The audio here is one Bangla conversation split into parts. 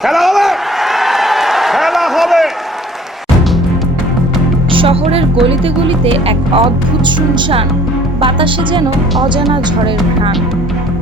খেলা হবে। খেলা হবে। শহরের গলিতে গলিতে এক অদ্ভুত শুনশান, বাতাসে যেন অজানা ঝড়ের ঘ্রাণ।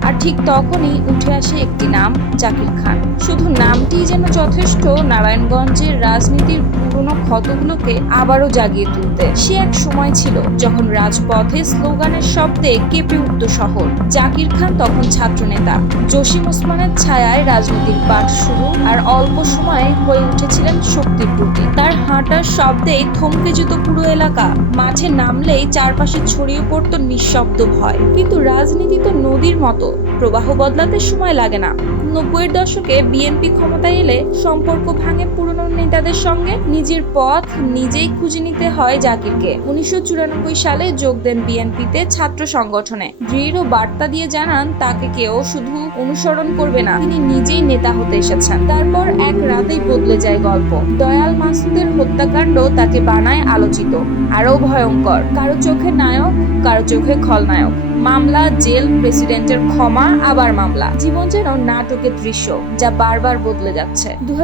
আর ঠিক তখনই উঠে আসে একটি নাম, জাকির খান। শুধু নামটি যেন যথেষ্ট, নারায়ণগঞ্জের রাজনীতির পুরনো ক্ষতগুলোকে আবারও জাগিয়ে তুলতে। সে এক সময় ছিল যখন রাজপথে স্লোগানের শব্দে কেঁপে উঠত শহর। জাকির খান তখন ছাত্রনেতা। জসিম ওসমানের ছায়ায় রাজনীতির পাঠ শুরু আর অল্প সময়ে হয়ে উঠেছিলেন শক্তির প্রতি। তার হাঁটার শব্দেই থমকে যেত পুরো এলাকা। মাঠে নামলেই চারপাশে ছড়িয়ে পড়তো নিঃশব্দ ভয়। কিন্তু রাজনীতি তো নদীর মতো। প্রবাহ বদলাতে সময় লাগে না। নব্বইয়ের দশকে বিএনপি ক্ষমতায় এলে সম্পর্ক ভাঙে পুরনো নেতাদের সঙ্গে। নিজের পথ নিজেই খুঁজে নিতে হয় জাকিরকে। উনিশশো চুরানব্বই সালে যোগ দেন বিএনপিতে ছাত্র সংগঠনে। দৃঢ় বার্তা দিয়ে জানান, তাকে কেউ শুধু অনুসরণ করবে না, তিনি নিজেই নেতা হতে এসেছেন। তারপর এক রাতেই বদলে যায় গল্প। দয়াল মাসুদের হত্যাকাণ্ড তাকে বানায় আলোচিত। আরও ভয়ঙ্কর। কারও চোখে নায়ক, কারও চোখে খলনায়ক। মামলা, জেল, প্রেসিডেন্টের ক্ষমা আবার মামলা। জীবন যেন নাটকের দৃশ্য, যা বারবার বদলে যাচ্ছে। দু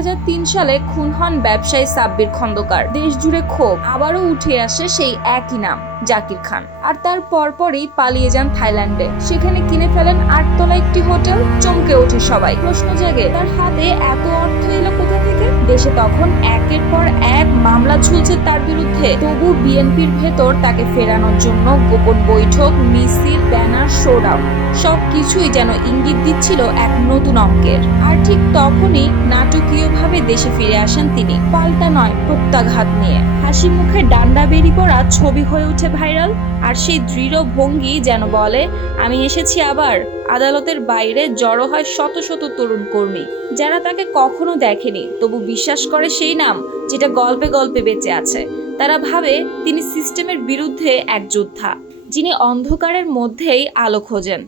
সালে খুন হন ব্যবসায়ী সাব্বির খন্দকার। দেশ জুড়ে ক্ষোভ আবারও উঠে আসে সেই একই নাম, জাকির খান। আর তার পরপরই পালিয়ে যান থাইল্যান্ডে। সেখানে কিনে ফেলেন আটতলা একটি হোটেল, চমকে ওঠে সবাই। প্রশ্ন জাগে, তার হাতে এত অর্থ এলো কোথা থেকে দেশে তখন একের পর এক মামলা ঝুলছে তার বিরুদ্ধে। তবু বিএনপির ভেতর তাকে ফেরানোর জন্য গোপন বৈঠক, মিছিল, ব্যানার, শোডাউন সব কিছুই যেন ইঙ্গিত দিচ্ছিল এক নতুন অঙ্কের আর ঠিক তখনই নাটকীয়ভাবে দেশে ফিরে আসেন তিনি। পাল্টা নয়, প্রত্যাঘাত নিয়ে। হাসি মুখে ডান্ডা বেরি পড়া ছবি হয়ে ওঠে ভাইরাল, আর সেই দৃঢ় ভঙ্গি যেন বলে, আমি এসেছি আবার। আদালতের বাইরে জড়ো হয় শত শত তরুণ কর্মী, যারা তাকে কখনো দেখেনি। তবু বিশ্বাস করে সেই নাম, যেটা গল্পে গল্পে বেঁচে আছে। তারা ভাবে, তিনি সিস্টেমের বিরুদ্ধে এক যোদ্ধা, যিনি অন্ধকারের মধ্যেই আলো খোঁজেন।